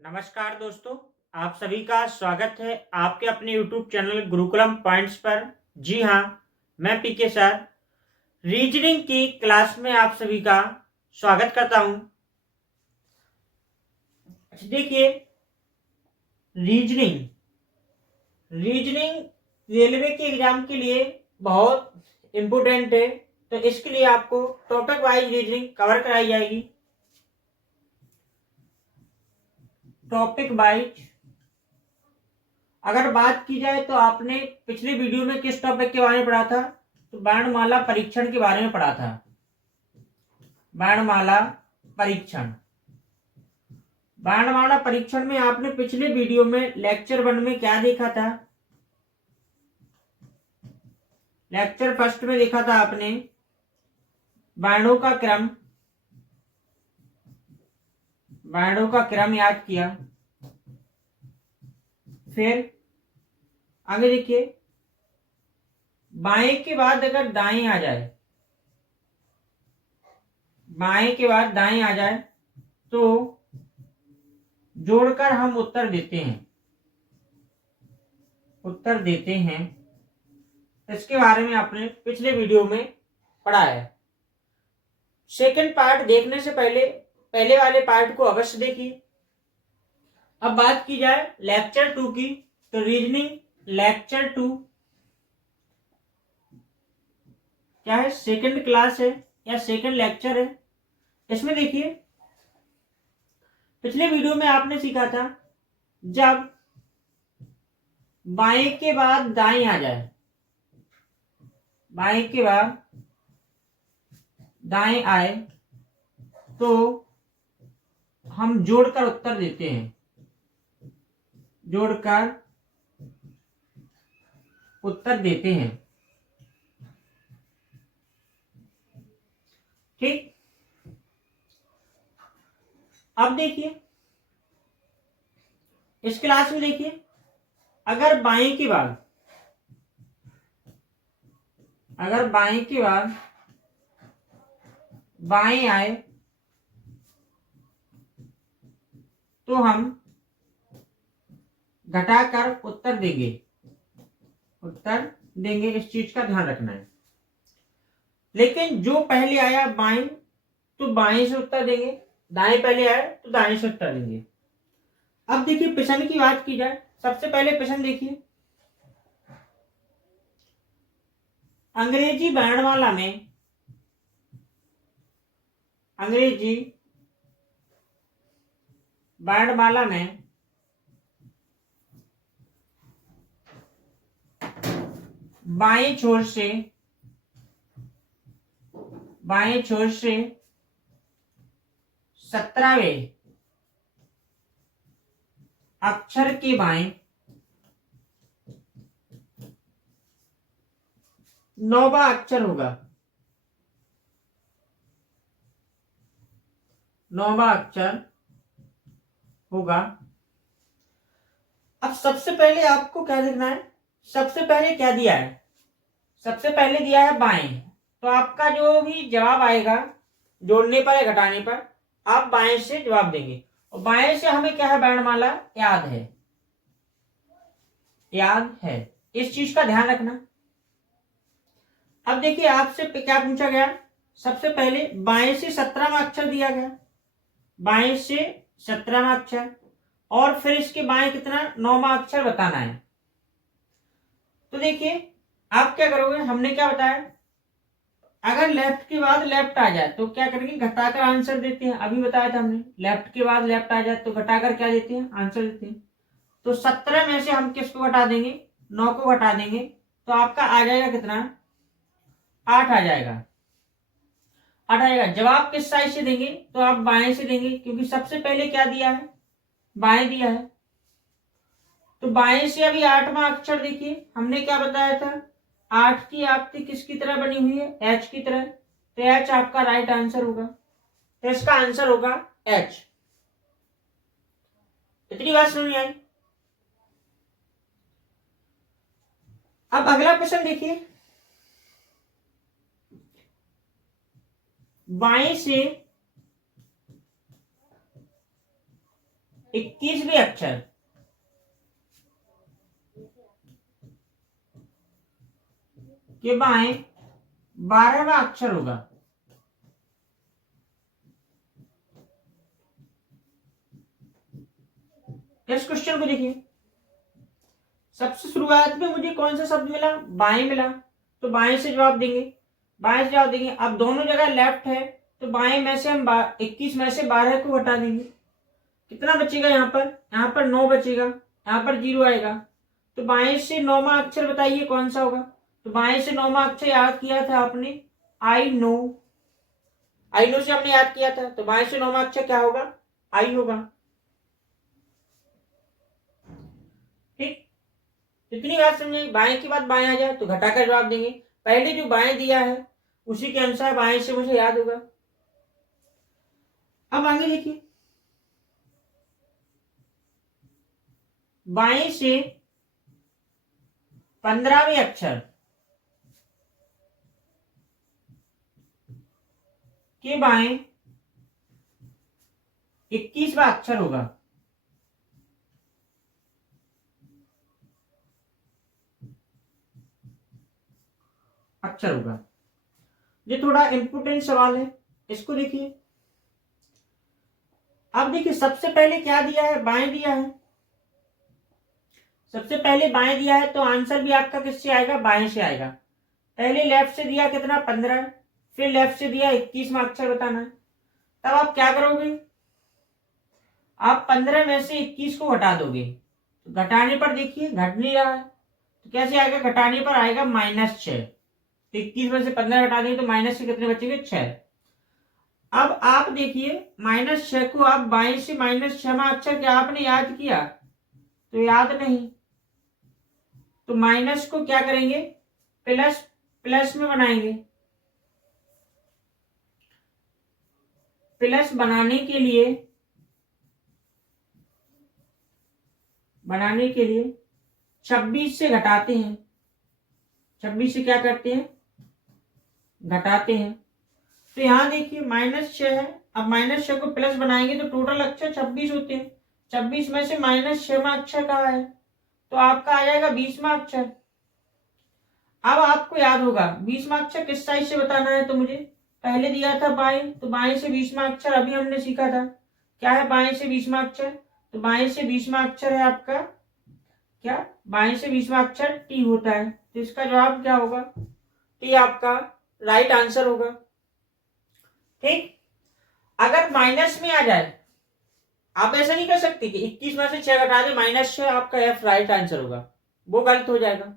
नमस्कार दोस्तों, आप सभी का स्वागत है आपके अपने YouTube चैनल गुरुकुलम पॉइंट्स पर। जी हाँ, मैं पीके सर रीजनिंग की क्लास में आप सभी का स्वागत करता हूँ। देखिए, रीजनिंग रीजनिंग रेलवे के एग्जाम के लिए बहुत इम्पोर्टेंट है, तो इसके लिए आपको टॉपिक वाइज रीजनिंग कवर कराई जाएगी। टॉपिक वाइज अगर बात की जाए तो आपने पिछले वीडियो में किस टॉपिक के बारे में पढ़ा था? तो वर्णमाला परीक्षण के बारे में पढ़ा था। वर्णमाला परीक्षण वर्णमाला परीक्षण में आपने पिछले वीडियो में लेक्चर 1 में क्या देखा था? लेक्चर फर्स्ट में देखा था आपने वर्णों का क्रम। वर्णों का क्रम याद किया। फिर आगे देखिए, बाएं के बाद अगर दाएं आ जाए, बाएं के बाद दाएं आ जाए तो जोड़कर हम उत्तर देते हैं। इसके बारे में आपने पिछले वीडियो में पढ़ा है। सेकंड पार्ट देखने से पहले पहले वाले पार्ट को अवश्य देखिए। अब बात की जाए लेक्चर 2 की, तो रीजनिंग लेक्चर 2 क्या है? सेकंड क्लास है या सेकंड लेक्चर है। इसमें देखिए, पिछले वीडियो में आपने सीखा था जब बाएं के बाद दाएं आ जाए, बाएं के बाद दाएं आए तो हम जोड़कर उत्तर देते हैं। जोड़कर उत्तर देते हैं। ठीक। अब देखिए, इस क्लास में देखिए, अगर बाएं के बाद बाएं आए तो हम घटाकर उत्तर देंगे। इस चीज का ध्यान रखना है। लेकिन जो पहले आया बाएं, तो बाएं से उत्तर देंगे। दाएं पहले आए तो दाएं से उत्तर देंगे। अब देखिए, प्रश्न की बात की जाए, सबसे पहले प्रश्न देखिए, अंग्रेजी वर्णमाला में बाएं छोर से 17वें अक्षर के बाएं 9वां अक्षर होगा। 9वां अक्षर होगा। अब सबसे पहले आपको क्या देखना है? सबसे पहले क्या दिया है? सबसे पहले दिया है बाएं, तो आपका जो भी जवाब आएगा जोड़ने पर या घटाने पर, आप बाएं से जवाब देंगे। और बाएं से हमें क्या है? वर्णमाला याद है। इस चीज का ध्यान रखना। अब देखिए, आपसे क्या पूछा गया? सबसे पहले बाएं से 17वां अक्षर दिया गया। बाएं से 17वां अक्षर, और फिर इसके बाएं कितना? 9वां अक्षर बताना है। तो देखिए, आप क्या करोगे? हमने क्या बताया? अगर लेफ्ट के बाद लेफ्ट आ जाए तो क्या करेंगे? घटाकर आंसर देते हैं। अभी बताया था हमने, लेफ्ट के बाद लेफ्ट आ जाए तो घटाकर क्या देते हैं? आंसर देते हैं। तो 17 में से हम किसको घटा देंगे? 9 को घटा देंगे, तो आपका आ जाएगा कितना? 8 आ जाएगा। 8 आ जाएगा। जवाब किस साइड से देंगे? तो आप बाएं से देंगे, क्योंकि सबसे पहले क्या दिया है? बाएं दिया है। तो बाएं से अभी 8वां अक्षर देखिए, हमने क्या बताया था? 8 की आकृति किसकी तरह बनी हुई है? एच की तरह। तो एच आपका राइट आंसर होगा। तो इसका आंसर होगा एच। इतनी बात समझ आई? अब अगला प्रश्न देखिए, बाएं से 21वें अक्षर के बाएं 12वां अक्षर होगा। इस क्वेश्चन को देखिए, सबसे शुरुआत में मुझे कौन सा शब्द मिला, बाएं मिला, तो बाएं से जवाब देंगे, बाएं से जवाब देंगे। अब दोनों जगह लेफ्ट है, तो बाएं में से हम 21 में से 12 को हटा देंगे, कितना बचेगा, यहाँ पर 9 बचेगा, यहाँ पर 0 आएगा। तो बाएं से 9वां अक्षर बताइए कौन सा होगा। तो बाएं से 9वां अक्षर याद किया था आपने, आई नो, आई नो से हमने याद किया था, तो बाएं से 9वां अक्षर क्या होगा, आई होगा। ठीक, इतनी बात समझे। बाएं की बात बाएं आ जाए तो घटाकर जवाब देंगे, पहले जो बाएं दिया है उसी के अनुसार बाएं से मुझे याद होगा। अब आगे देखिए, बाएं से 15वें अक्षर के बाएं 21वां अक्षर होगा। अक्षर होगा, ये थोड़ा इंपोर्टेंट सवाल है, इसको देखिए। अब देखिए, सबसे पहले क्या दिया है, बाएं दिया है, सबसे पहले बाएं दिया है, तो आंसर भी आपका किससे आएगा, बाएं से आएगा। पहले लेफ्ट से दिया कितना, 15, फिर लेफ्ट से दिया 21वां अक्षर बताना है। तब आप क्या करोगे, आप 15 में से 21 को घटा दोगे, तो घटाने पर देखिए घट नहीं रहा है, तो कैसे आएगा, घटाने पर आएगा -6। 21 में से 15 घटा देंगे तो माइनस से कितने बचेंगे, 6। अब आप देखिए, -6 को आप बाएं से -6वां अक्षर क्या आपने याद किया, तो याद नहीं, तो माइनस को क्या करेंगे, प्लस प्लस में बनाएंगे। प्लस बनाने के लिए 26 से घटाते हैं, 26 से क्या करते हैं, घटाते हैं। तो यहां देखिए -6 है, अब -6 को प्लस बनाएंगे तो टोटल अक्षर 26 होते हैं। 26 में से -6वां अक्षर कहाँ है, तो आपका आ जाएगा 20वां अक्षर। अब आपको याद होगा 20वां अक्षर किस साइड से बताना है, तो मुझे पहले दिया था बाएं, तो बाएं से 20वां अक्षर अभी हमने सीखा था, क्या है बाएं से 20वां अक्षर, तो बाएं से 20वां अक्षर है आपका क्या, बाएं से 20वां अक्षर टी होता है, तो इसका जवाब क्या होगा, टी आपका राइट आंसर होगा। ठीक, अगर माइनस में आ जाए, आप ऐसा नहीं कर सकते कि 21 में से 6 घटा दे -6, आपका एफ राइट आंसर होगा, वो गलत हो जाएगा।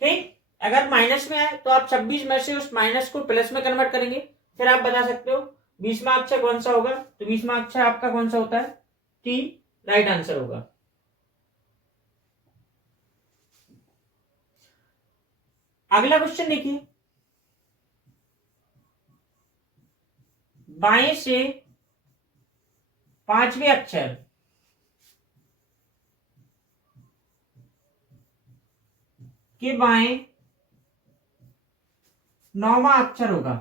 ठीक, अगर माइनस में आए तो आप 26 में से उस माइनस को प्लस में कन्वर्ट करेंगे, फिर आप बता सकते हो 20वां अक्षर कौन सा होगा, तो 20वां अक्षर आपका कौन सा होता है, टी राइट आंसर होगा। अगला क्वेश्चन देखिए, बाएं से 5वें अक्षर के बाएं 9वां अक्षर होगा,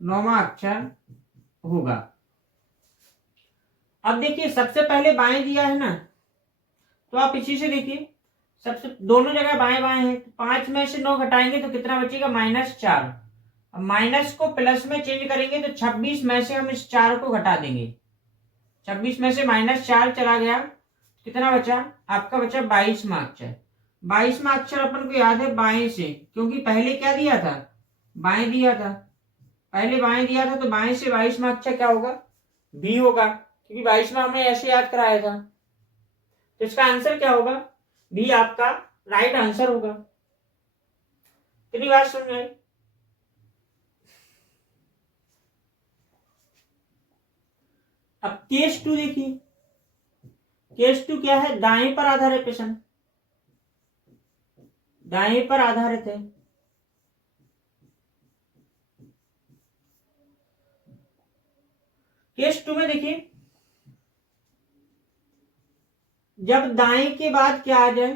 9वां अक्षर होगा। अब देखिए, सबसे पहले बाएं दिया है ना, तो आप इसी से देखिए, सबसे दोनों जगह बाएं बाएं है, तो 5 में से 9 घटाएंगे तो कितना बचेगा, -4। अब माइनस को प्लस में चेंज करेंगे तो 26 में से हम इस 4 को घटा देंगे, 26 में से -4 चला गया, कितना बचा, आपका बचा 22वां अक्षर। 22वां अक्षर अपन को याद है बाएं से, क्योंकि पहले क्या दिया था, बाएं दिया था, पहले बाएं दिया था, तो बाएं से 22वां अक्षर क्या होगा, बी होगा, क्योंकि 22वां हमने ऐसे याद कराया था, तो इसका आंसर क्या होगा, बी आपका राइट आंसर होगा। कितनी बात सुन रहे, अब केस 2 देखिए, केस 2 क्या है, दाएं पर आधारित प्रश्न, दाएं पर आधारित है। केस 2 में देखिए, जब दाएं के बाद क्या आ जाए,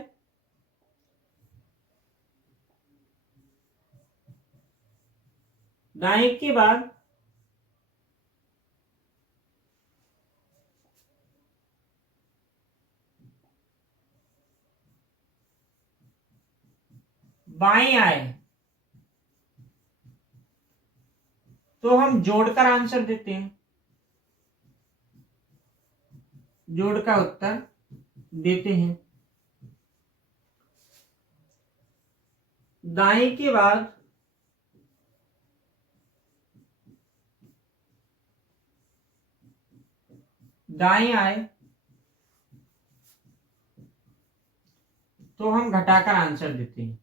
दाएं के बाद बाएं आए तो हम जोड़कर आंसर देते हैं, जोड़ का उत्तर देते हैं। दाएं के बाद दाएं आए तो हम घटाकर आंसर देते हैं।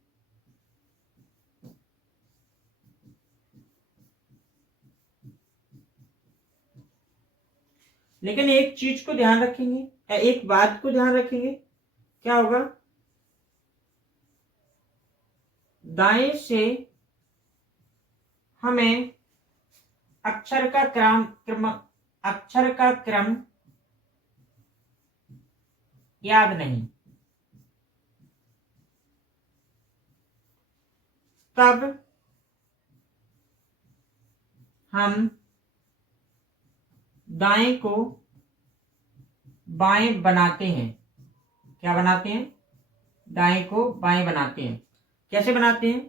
लेकिन एक चीज को ध्यान रखेंगे, एक बात को ध्यान रखेंगे, क्या होगा, दाएं से हमें अक्षर का अक्षर का क्रम याद नहीं, तब हम दाएं को बाएं बनाते हैं। क्या बनाते हैं, दाएं को बाएं बनाते हैं। कैसे बनाते हैं,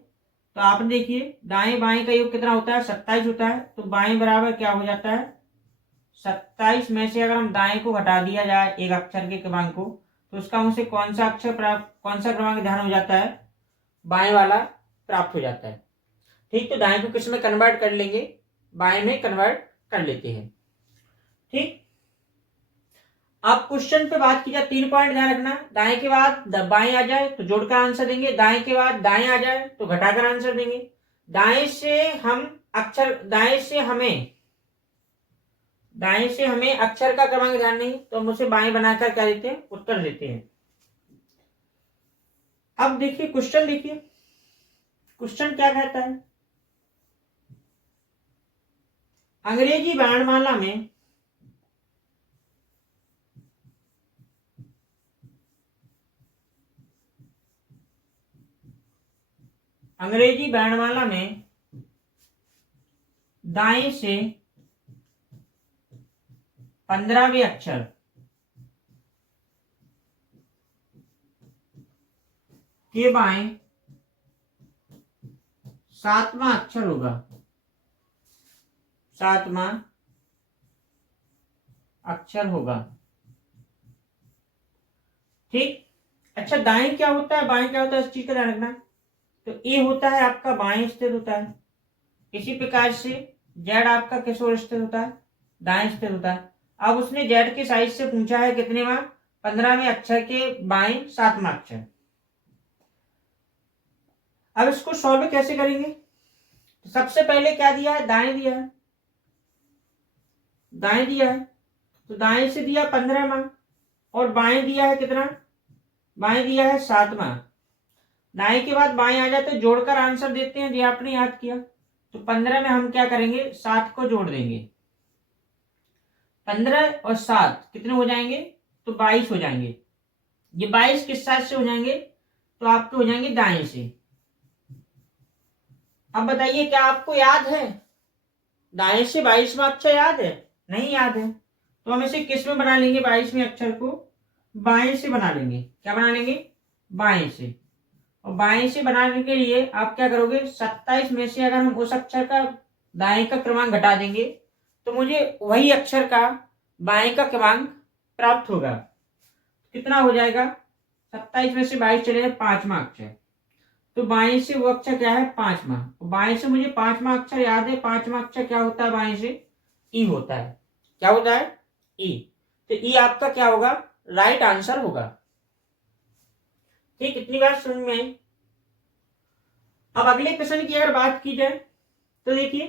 तो आपने देखिए दाएं बाएं का योग कितना होता है, 27 होता है। तो बाएं बराबर क्या हो जाता है, 27 में से अगर हम दाएं को घटा दिया जाए एक अक्षर के क्रमांक को, तो उसका मुझसे कौन सा अक्षर प्राप्त, कौन सा क्रमांक ध्यान हो जाता है, बाएं वाला प्राप्त हो जाता है। ठीक, तो दाएं को किस में कन्वर्ट कर लेंगे, बाएं में कन्वर्ट कर लेते हैं। ठीक, अब क्वेश्चन पे बात की जाए, 3 पॉइंट ध्यान रखना। दाएं के बाद बाएं आ जाए तो जोड़कर आंसर देंगे, दाएं के बाद दाएं आ जाए तो घटाकर आंसर देंगे। दाएं से हमें अक्षर का क्रमांक ध्यान नहीं, तो हम उसे बाएं बनाकर क्या देते हैं, उत्तर देते हैं। अब देखिए क्वेश्चन, देखिए क्वेश्चन क्या कहता है, अंग्रेजी वर्णमाला में दाएं से 15वें अक्षर के बाएं 7वां अक्षर होगा, 7वां अक्षर होगा। ठीक, अच्छा दाएं क्या होता है, बाएं क्या होता है, इस चीज का ध्यान रखना। तो ए होता है आपका बाएं स्थित होता है, इसी प्रकार से जेड आपका किस ओर स्थित होता है, दाएं स्थित होता है। अब उसने जेड के साइड से पूछा है कितनेवां, 15वें अक्षर के बाएं 7वां अक्षर। अब इसको सॉल्व कैसे करेंगे, तो सबसे पहले क्या दिया है, दाएं दिया है, दाएं दिया है, तो दाएं से दिया 15वां और बाएं दिया है कितना, बाएं दिया है 7वां। दाएं के बाद बाएं आ जाए तो जोड़कर आंसर देते हैं, जो आपने याद किया। तो 15 में हम क्या करेंगे, 7 को जोड़ देंगे, 15 और 7 कितने हो जाएंगे, तो 22 हो जाएंगे। ये 22 किस साइड से हो जाएंगे, तो आपके हो जाएंगे दाएं से। अब बताइए क्या आपको याद है, दाएं से 22वां अक्षर याद है, नहीं याद है, तो हम इसे किस में बना लेंगे, 22वें अक्षर को बाएं से बना लेंगे। क्या बना लेंगे, बाएं से। और बाएं से बनाने के लिए आप क्या करोगे, 27 में से अगर हम उस अक्षर का दाएं का क्रमांक घटा देंगे तो मुझे वही अक्षर का बाएं का क्रमांक प्राप्त होगा। कितना हो जाएगा, 27 में से 22 चले जाए 5वां अक्षर, तो बाएं से वो अक्षर क्या है, 5वां। बाएं से मुझे 5वां अक्षर याद है, 5वां अक्षर क्या होता है बाएं से, ई होता है। क्या होता है, ई। तो ई आपका क्या होगा, राइट आंसर होगा। ठीक, इतनी बात समझ में आई। अब अगले क्वेश्चन की अगर बात की जाए तो देखिए,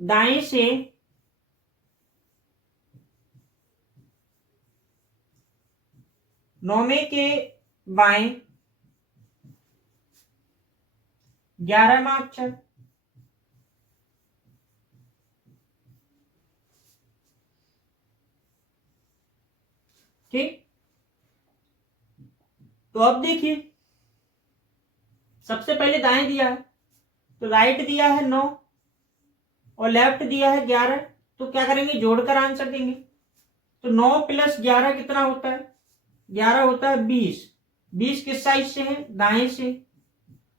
दाएं से नौवें के बाएं 11वां अक्षर, ठीक। तो अब देखिए सबसे पहले दाएं दिया है तो राइट दिया है 9 और लेफ्ट दिया है 11, तो क्या करेंगे जोड़कर आंसर देंगे। तो 9 + 11 कितना होता है, 11 होता है 20। 20 किस साइड से है, दाएं से।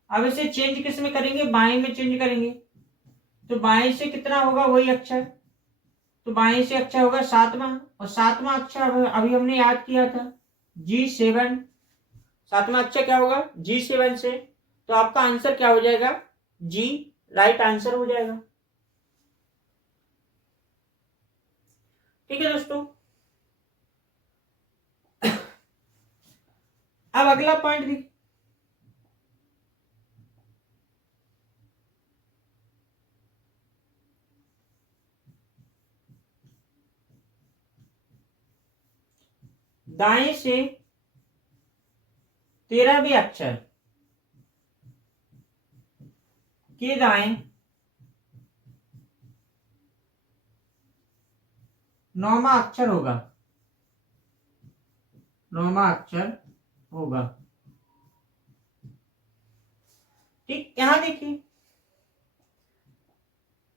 अब इसे चेंज किस में करेंगे, बाएं में चेंज करेंगे। तो बाएं से कितना होगा, वही अक्षर, तो बाएं से अक्षर होगा 7वां, और 7वां अक्षर अभी हमने याद किया था G7। 7वां अक्षर क्या होगा, G7 से। तो आपका आंसर क्या हो जाएगा, जी राइट आंसर हो जाएगा। ठीक है दोस्तों। अब अगला पॉइंट देखिए, दाएं से 13वें अक्षर के दाएं 9वां अक्षर होगा, 9वां अक्षर होगा। ठीक, यहां देखिए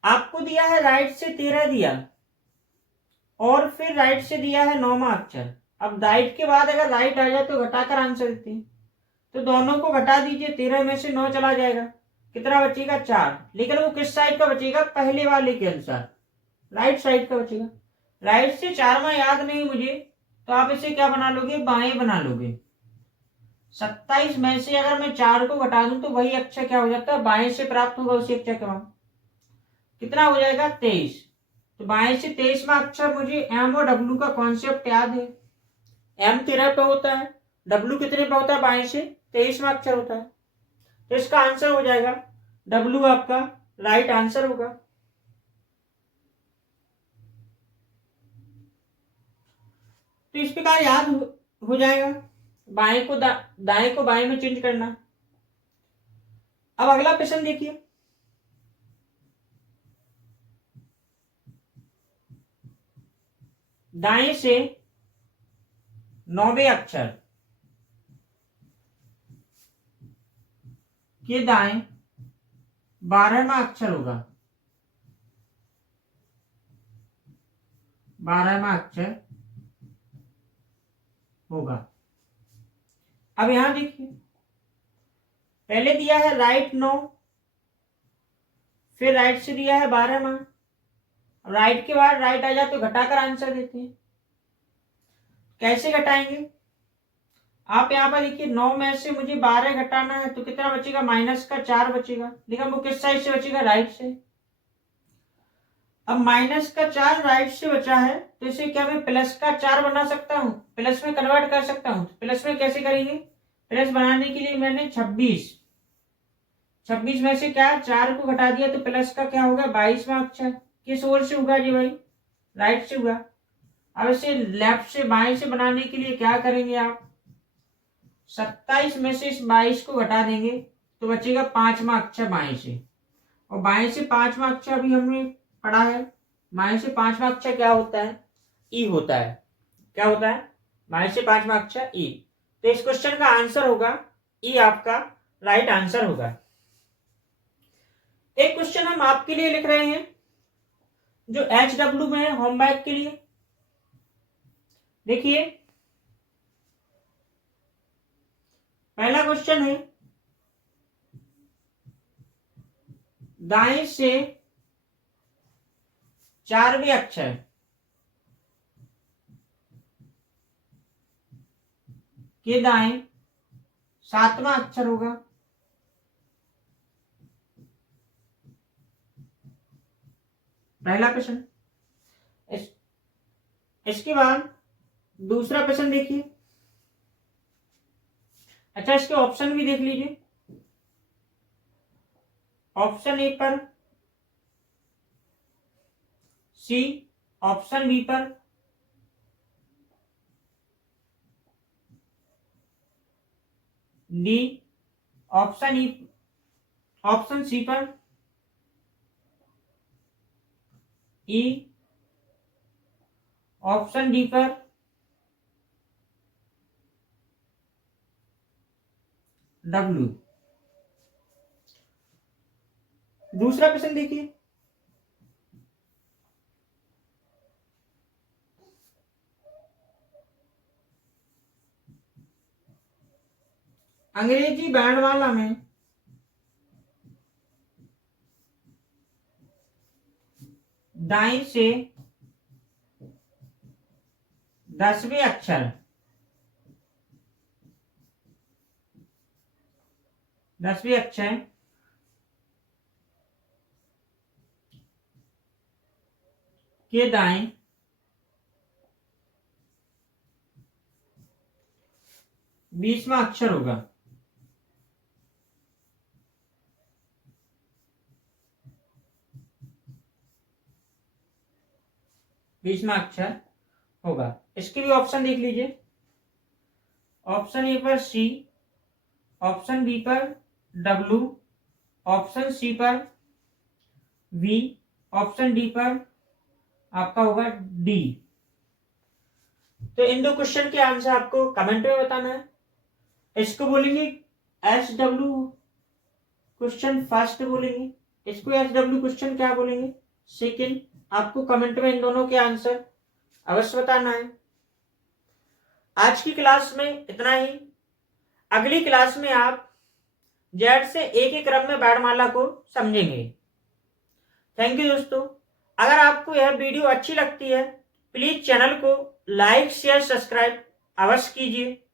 आपको दिया है राइट से 13 दिया और फिर राइट से दिया है 9वां अक्षर। अब राइट के बाद अगर राइट आ जाए तो घटाकर आंसर देते हैं, तो दोनों को घटा दीजिए, 13 में से 9 चला जाएगा, कितना बचेगा 4। लेकिन वो किस साइड का बचेगा, पहले वाले के अनुसार राइट साइड का बचेगा। राइट से 4वां याद नहीं मुझे, तो आप इसे क्या बना लोगे, बाएं बना लोगे। 27 में से अगर मैं 4 को घटा दूं तो वही अक्षर क्या हो जाता है, बाएं से प्राप्त होगा उसी अक्षर के बाद, कितना हो जाएगा 23। तो बाएं से 23वां अक्षर, मुझे एम और डब्ल्यू का कॉन्सेप्ट याद है। एम 13 पे होता है, डब्ल्यू कितने पे होता है, बाएं से 23वां अक्षर होता है। तो इसका आंसर हो जाएगा डब्ल्यू, आपका राइट आंसर होगा। तो इस प्रकार याद हो जाएगा, बाएं को दाएं को बाएं में चेंज करना। अब अगला प्रश्न देखिए, दाएं से 9वें अक्षर के दाएं 12वां अक्षर होगा, 12वां अक्षर होगा। अब यहां देखिए पहले दिया है राइट 9, फिर राइट से दिया है 12वां। राइट के बाद राइट आ जाए तो घटाकर आंसर देते हैं। कैसे घटाएंगे, आप यहाँ पर देखिए 9 में से मुझे 12 घटाना है, तो कितना बचेगा, -4 बचेगा। लेकिन वो किस साइड से बचेगा, राइट से। अब -4 राइट से बचा है, तो इसे क्या मैं +4 बना सकता हूं, प्लस में कन्वर्ट कर सकता हूं। प्लस में कैसे करेंगे, प्लस बनाने के लिए मैंने 26 में से क्या 4 को घटा दिया, तो प्लस का क्या होगा, 22वां अक्षर। किस ओर से होगा जी भाई, राइट से होगा। अब इसे लेफ्ट से बाएं से बनाने के लिए क्या करेंगे आप, 27 में से इस 22 को घटा देंगे तो बचेगा 5वां अक्षर बाएं से। और बाएं से 5वां अक्षर अभी हमने पढ़ा है, बाएं से 5वां अक्षर क्या होता है, ई होता है। क्या होता है, बाएं से 5वां अक्षर ई। तो इस क्वेश्चन का आंसर होगा ई, आपका राइट आंसर होगा। एक क्वेश्चन हम आपके लिए लिख रहे हैं जो HW में है, होमवर्क के लिए। देखिए पहला क्वेश्चन है, दाएं से 4वें अक्षर के दाएं 7वां अक्षर होगा। पहला प्रश्न। इसके बाद दूसरा प्रश्न देखिए। अच्छा, इसके ऑप्शन भी देख लीजिए। ऑप्शन ए पर सी, ऑप्शन बी पर D, option E, option C पर ई, ऑप्शन डी पर डब्ल्यू। दूसरा प्रश्न देखिए, अंग्रेजी वर्णमाला में दाएं से 10वें अक्षर के दाएं 20वां अक्षर होगा। इसके भी ऑप्शन देख लीजिए, ऑप्शन ए पर सी, ऑप्शन बी पर डब्ल्यू, ऑप्शन सी पर वी, ऑप्शन डी पर आपका होगा डी। तो इन दो क्वेश्चन के आंसर आपको कमेंट में बताना है। इसको बोलेंगे एस डब्ल्यू क्वेश्चन फर्स्ट बोलेंगे, इसको एस डब्ल्यू क्वेश्चन क्या बोलेंगे सेकेंड। आपको कमेंट में इन दोनों के आंसर अवश्य बताना है। आज की क्लास में इतना ही। अगली क्लास में आप जेड से ए के क्रम में वर्णमाला को समझेंगे। थैंक यू दोस्तों। अगर आपको यह वीडियो अच्छी लगती है प्लीज चैनल को लाइक शेयर सब्सक्राइब अवश्य कीजिए।